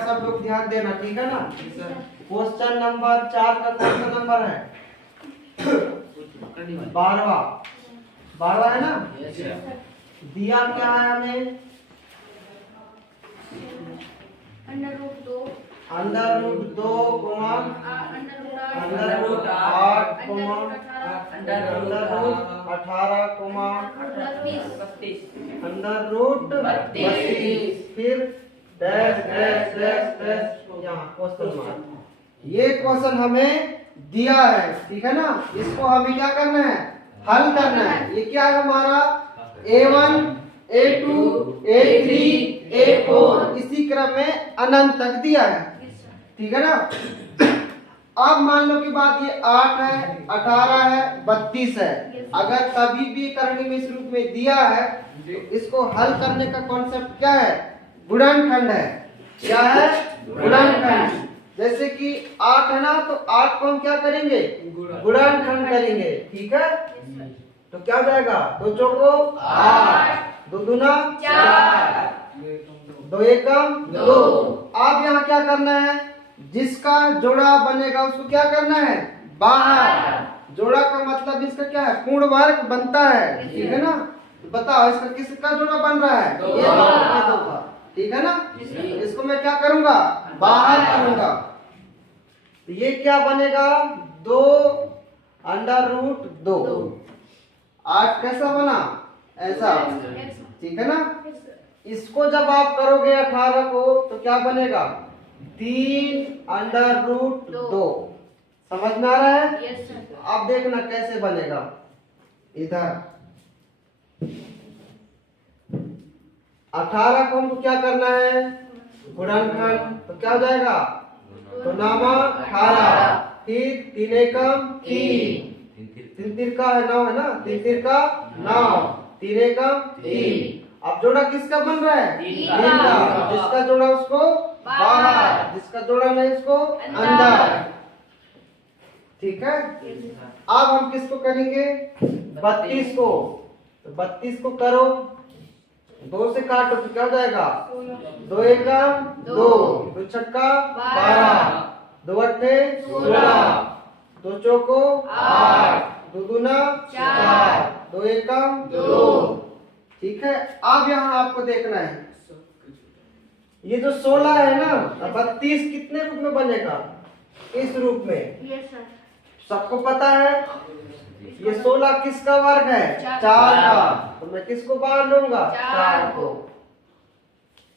सब लोग ध्यान देना, ठीक है ना। क्वेश्चन नंबर 4 का कौन सा नंबर है? 12वां है ना। दिया क्या है हमें? √2 कोमा √8 कोमा √18 कोमा √32 फिर डैश डैश डैश डैश यहाँ क्वेश्चन मार्क। ये क्वेश्चन हमें दिया है, ठीक है ना। इसको हमें क्या करना है? हल करना है। ये क्या है हमारा? A1 A2 A3 A4 इसी क्रम में अनंत तक दिया है, ठीक है ना। अब मान लो कि बात ये 8 है 18 है 32 है। अगर कभी भी करनी में इस रूप में दिया है तो इसको हल करने का कॉन्सेप्ट क्या है? गुणनखंड है। क्या है? गुणनखंड। जैसे कि 8 है ना, तो 8 को हम क्या करेंगे? गुणनखंड करेंगे, ठीक है। तो क्या हो जाएगा? 2 चौको 8, 2 दूना 4, 2 एकम 2। अब यहाँ क्या करना है? जिसका जोड़ा बनेगा उसको क्या करना है? बाहर। जोड़ा का मतलब इसका क्या है? पूर्ण वर्ग बनता है, ठीक है ना। तो बताओ इसका किसका जोड़ा बन रहा है? ये दो का, ठीक है ना। इसको मैं क्या करूंगा? बाहर करूंगा। तो ये क्या बनेगा? 2√2। 8 कैसा बना? ऐसा, ठीक है ना। इसको जब आप करोगे 18 को तो क्या बनेगा? 3√2। समझ में आ रहा है? अब देखना कैसे बनेगा। इधर 18 को हमको क्या करना है? गुणनखंड। तो क्या हो जाएगा? तो नामा 18 फिर 3 एकम 3 3 तिरका है 9 है ना। 3 तिरका 9 3 एकम 3। अब जोड़ा किसका बन रहा है? 3 का। जिसका जोड़ा उसको बाहर, जिसका जोड़ा नहीं उसको अंदर, ठीक है। अब हम किसको करेंगे? 32 को। तो 32 को करो, 2 से काटो तो क्या हो जाएगा? 2 एकम 2 2 छक्का 12 2 अट्ठे 16 2 चौको 8 2 दूना 4 2 एकम 2, ठीक है। अब यहाँ आपको देखना है ये जो 16 है ना, 32 कितने रूप में बनेगा? इस रूप में। सबको पता है ये 16 किसका वर्ग है? 4 का। तो मैं किसको बाहर लूंगा? 4 को।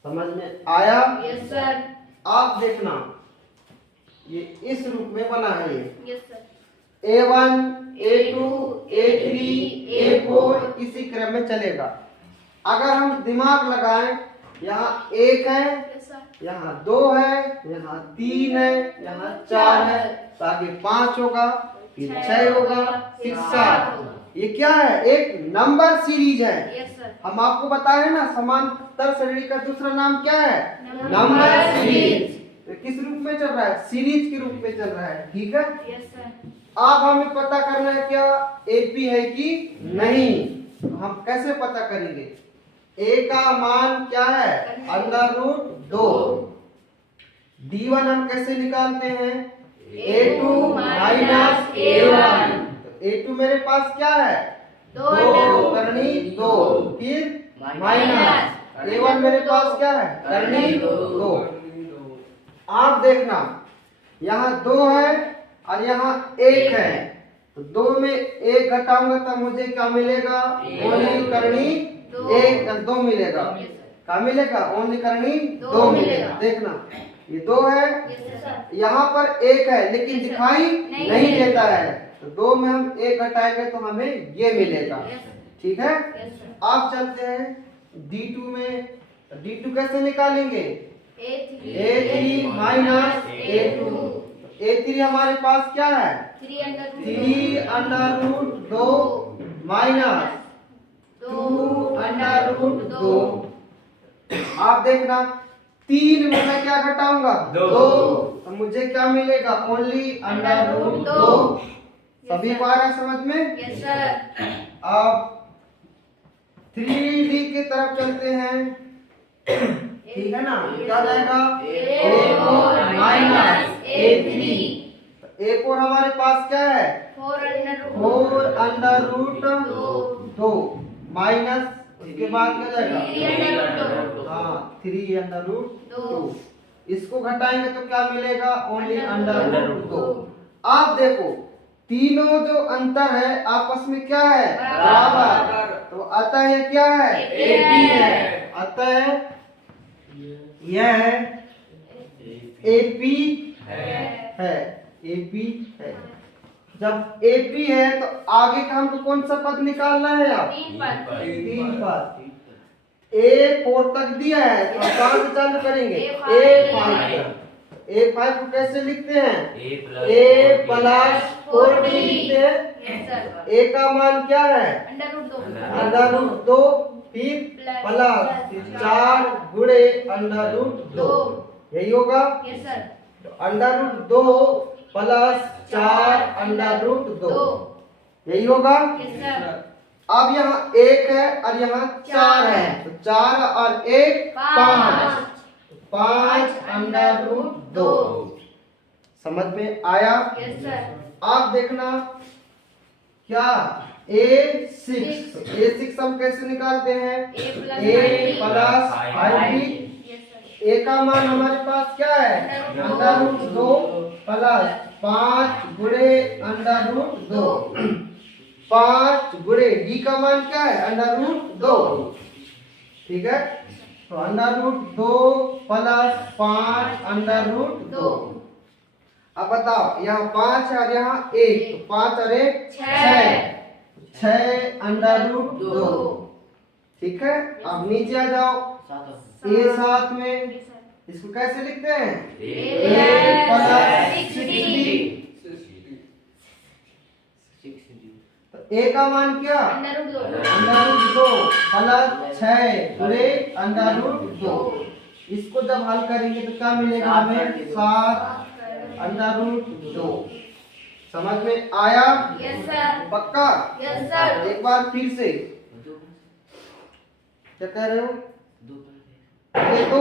समझ में आया? Yes sir. आप देखना ये इस रूप में बना है ये। Yes sir. A1 A2 A3 A4 इसी क्रम में चलेगा। अगर हम दिमाग लगाएं, यहाँ 1 है, यहाँ 2 है, यहाँ 3 है, यहाँ 4 है, तो आगे 5 होगा, फिर 6 होगा, फिर 7। ये क्या है? एक नंबर सीरीज है। हम आपको बताए ना समांतर श्रेणी का दूसरा नाम क्या है? Number series. तो किस रूप में चल रहा है? सीरीज के रूप में चल रहा है, ठीक है। अब हमें पता करना है क्या AP है कि नहीं। तो हम कैसे पता करेंगे? A का मान क्या है? √2। D1 हम कैसे निकालते हैं? A2 minus A1। तो A2 मेरे पास क्या है? 2 करनी 2 फिर माइनस A1 मेरे पास क्या है? करनी 2। आप देखना यहाँ 2 है और यहाँ 1 है, तो 2 में 1 घटाऊंगा तब मुझे क्या मिलेगा? ओनली करनी 2 मिलेगा। क्या मिलेगा? ओनली करनी 2 मिलेगा। देखना ये 2 है, यहाँ पर 1 है लेकिन दिखाई नहीं देता है, तो 2 में हम 1 घटाएंगे तो हमें ये मिलेगा, ठीक है। आप चलते हैं D2 में। D2 कैसे निकालेंगे? A3 minus A2। A3 हमारे पास क्या है? 3√2 माइनस 2√2। आप देखना 3 में मैं क्या घटाऊंगा? 2। तो मुझे क्या मिलेगा? ओनली √2। सभी को आ रहा है समझ में? Yes sir. अब 3D की तरफ चलते हैं, ठीक है ना। क्या जाएगा? A A4 हमारे पास क्या है? 4 अंडर रूट 2 माइनस उसके बाद क्या जाएगा? हाँ 3 अंडर रूट 2। इसको घटाएंगे तो क्या मिलेगा? Only under root 2। आप देखो तीनों जो अंतर है आपस में क्या है? बराबर। तो अतः ये क्या है? AP है। अतः यह AP है। AP है। जब AP है तो आगे का हमको कौन सा पद निकालना है? आप 3 पद। A4 तक दिया है तो कहाँ से चालू करेंगे? A5। A5 को कैसे लिखते हैं? A प्लस 4B लिखते हैं। A का मान क्या है? अंडर रूट 2 फिर प्लस 4 गुणे अंडर रूट 2। यही होगा? तो under root 2 plus 4 under root 2 यही होगा? अब यहाँ 1 है और यहाँ 4 है तो 4 और 1 5 अंडर रूट 2। समझ में आया? आप देखना क्या A6 हम कैसे निकालते हैं? A plus 5B। A का मान हमारे पास क्या है? अंडर रूट 2 प्लस 5 गुणे अंडर रूट 2। 5 गुणे D का मान क्या है? Under root 2। ठीक है, तो under root 2 plus 5 under root 2। अब बताओ यहाँ 5 है और यहाँ 1 तो 5 और 1 6 अंडर रूट 2। ठीक है, अब नीचे आ जाओ A7 में इसको कैसे लिखते हैं? A plus 6B। तो A का मान क्या? अंडर रूट 2 प्लस 6 गुणे अंडर रूट 2। इसको जब हल करेंगे तो क्या मिलेगा हमें? 7 अंडर रूट 2। समझ में आया? पक्का? एक बार फिर से क्या कह रहे हो? ये तो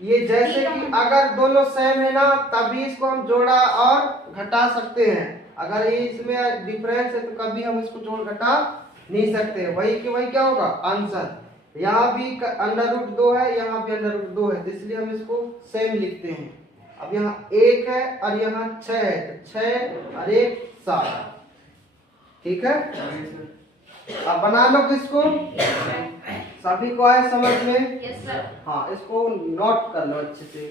ये जैसे कि अगर दोनों सेम है ना तभी इसको हम जोड़ा और घटा सकते हैं। अगर ये इसमें डिफरेंस है तो कभी हम इसको जोड़ घटा नहीं सकते। वही कि वही क्या होगा आंसर। यहाँ भी अंडर रूट 2 है, यहाँ भी अंडर रूट 2 है, तो इसलिए हम इसको सेम लिखते हैं। अब यहाँ 1 है और यहाँ 6 है तो 6 और 1 7। ठीक है, अब बना लो किसको? सभी को आए समझ में? Yes sir. हाँ, इसको नोट कर लो अच्छे से।